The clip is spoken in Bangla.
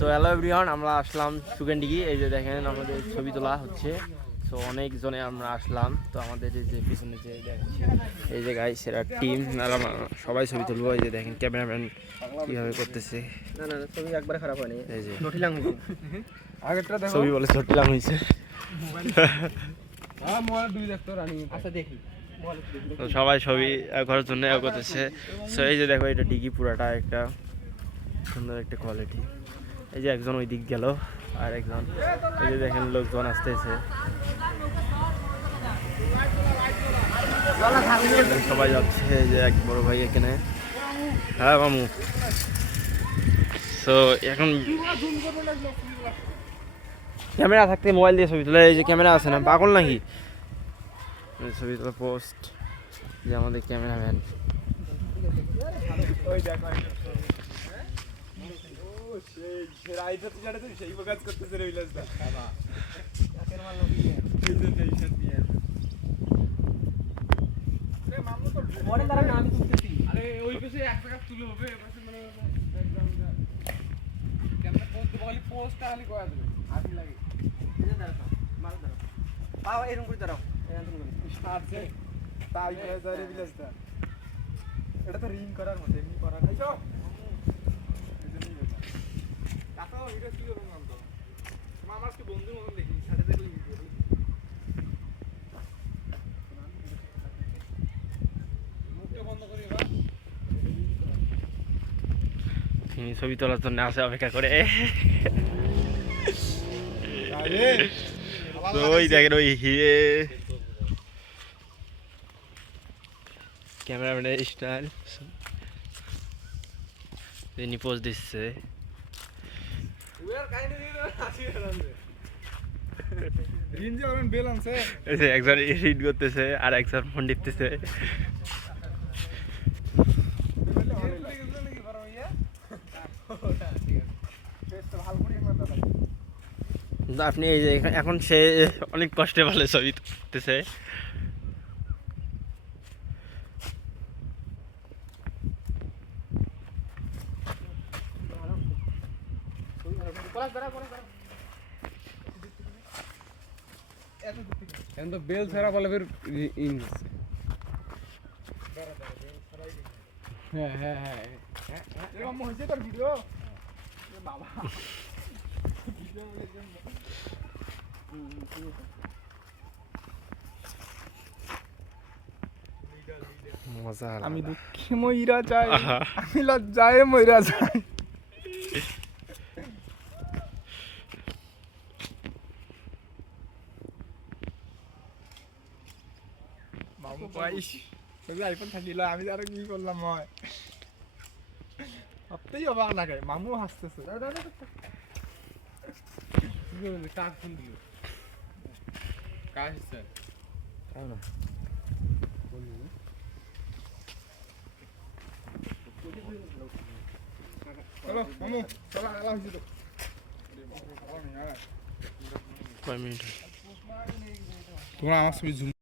সো হ্যালো এভরিওয়ান, আমরা আসলাম সুগেন্ডিগি। এই যে দেখেন আমাদের ছবি তোলা হচ্ছে। সো অনেকজনে আমরা আসলাম। তো আমাদের এই যে পিছনে যে দেখছি এই যে গাইস এরা টিম, সবাই ছবি তুলবো। এই যে দেখেন ক্যামেরাম্যান কীভাবে করতেছে। না না ছবি একবার খারাপ হয়নি, এই যে নটিলাং হয়েছে আগেরটা দেখো। ছবি বলে চটলাম হয়েছে। হ্যাঁ মোবাইল দুই দেখতো রানি। আচ্ছা দেখি তো সবাই ছবি করার জন্য করতেছে। সো এই যে দেখো এটা ডিগি পুরাটা একটা সুন্দর একটা কোয়ালিটি। এই যে একজন ওই দিক গেল, আর একজন এই যে দেখেন লোকজন আসতেছে, সবাই যাচ্ছে। এই যে এক বড় ভাই এখানে। হ্যাঁ মামু। সো এখন ক্যামেরা থাকতে মোবাইল দিয়ে ছবি তোলা। এই যে ক্যামেরা আছে না, পাগল নাকি? ছবি তোলা পোস্ট যে আমাদের ক্যামেরাম্যান। এরকম করে দাঁড়াও, এটা তো রিং করার মধ্যে এমনি করা নাই। তিনি ছবি তোলার জন্য আসে অপেক্ষা করে। ওই দেখেন ওই হিরে ক্যামেরাম্যানের স্টাইল, তিনি পোজ দিচ্ছে। একজন এডিট করতেছে আর একজন ফোন টিপতেছে। আপনি এই যে এখন সে অনেক কষ্টে ভালো ছবি তুলতেছে। এখন তো বেল ছাড়া বলে ফের ইন। হ্যাঁ হ্যাঁ হ্যাঁ এরকম হয়েছে তোর ভিডিও বাবা। মজা। আমি দুঃখে মইরা যাই, আমি লজ্জায় মইরা যাই। মামু পাইস আইফোন থাকিল, আমি আরো কি করলাম? হয় সত্যিই অবাক লাগে, মামু হাসতেছে। কাক ফোন দিল, কাক হাসছে না। চলো মামু চলো, আলা হইছে তো কয় মিনিট তোমরা আমার ছবি